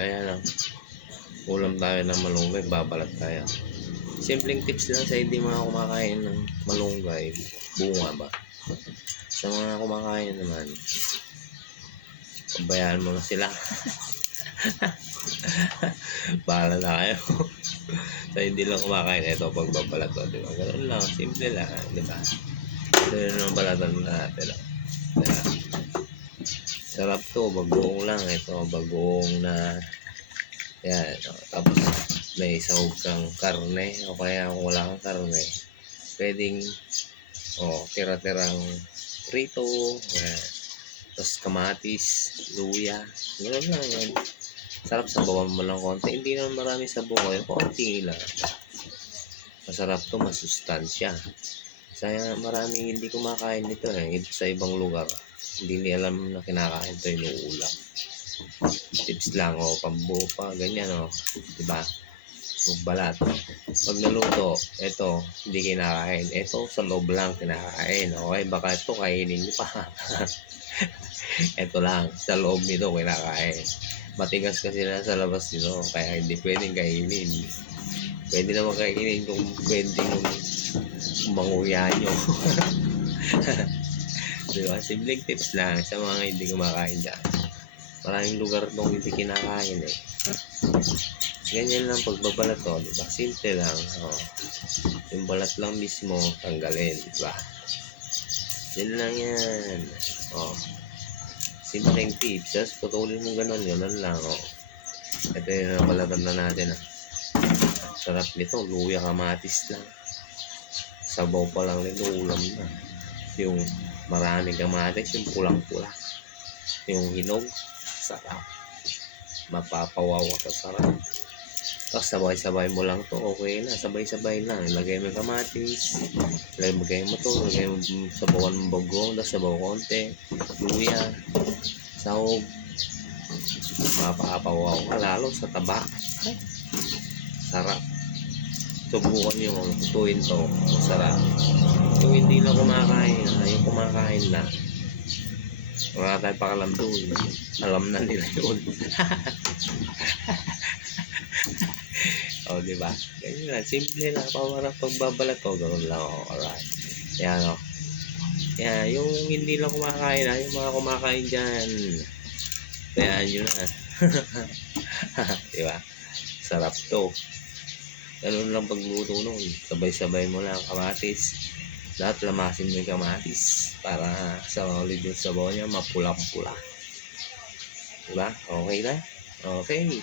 Ayan lang. Ulam tayo ng malunggay, babalat tayo. Simpleng tips lang sa hindi mga kumakain ng malunggay, bunga ba? Sa mga kumakain naman, pabayaan mo na sila. Bahala na kayo. Sa hindi lang kumakain, ito pagbabalat to, di ba? Ganun lang, simple lang, di ba? Ito yun ang balatan natin. Kaya, sarap to, bagoong lang. Ito, bagoong na, yan. Tapos, may sahog kang karne, o kaya kung wala kang karne, pwedeng, tira-tirang prito, yan. Tapos kamatis, luya, gano'n lang yan. Sarap, sabawan mo lang konti. Hindi naman marami sabaw ko. Konti lang. Masarap to, masustansya. Sayang maraming hindi kumakain nito sa ibang lugar. Hindi nila alam na kinakain to, inuulam. Tips lang, pambuo pa, ganyan, diba? Magbalat. Pag naluto, ito, hindi kinakain. Ito, sa loob lang kinakain. Okay, baka ito, kainin nyo pa. Ito lang, sa loob nito kinakain. Matigas kasi na sa labas nito, kaya hindi pwedeng kainin. Pwede naman kainin kung pwedeng manguya nyo. Diba? Simpleng tips lang sa mga hindi kumakain dyan. Maraming lugar itong hindi kinakain Ganyan lang pagbabalat to, diba? Simple lang. Yung balat lang mismo, tanggalin, diba? Yan lang yan. Simpleng tips. Just putulin mo ganun lang. Ito yung nabalatan na natin. Sarap nito, luya kamatis lang. Sabaw pa lang nito, ulam na. Yung maraming kamatis, yung pulang-pula. Yung hinog, sarap. Mapapawaw ka sa sarap. Tapos sabay-sabay mo lang to, okay na. Sabay-sabay lang. Lagay mo yung kamatis. Lagay mo to. Lagay mo sabawan mo bagong. Tapos sabaw konti. Luya. Sahog. Mapapawaw ka lalo sa taba. Sarap. Subukan nyo kung tutuin to. Masarap. Yung hindi na kumakain, yung kumakain na, wala tayong pakalam doon. Alam na nila yun. Diba? Ganyan lang. Simple lang. Pamarang pagbabalat to. Ganoon lang ako. Alright. Yan Yan. Yung hindi lang kumakain yung mga kumakain dyan. Bayaan nyo na. Diba? Sarap to. Ganun lang pagluto nun. Sabay-sabay mo lang kamatis. Lahat lamasin mo yung kamatis para sa ulit yung sabaw niya mapulang-pula. Diba? Okay na? Okay.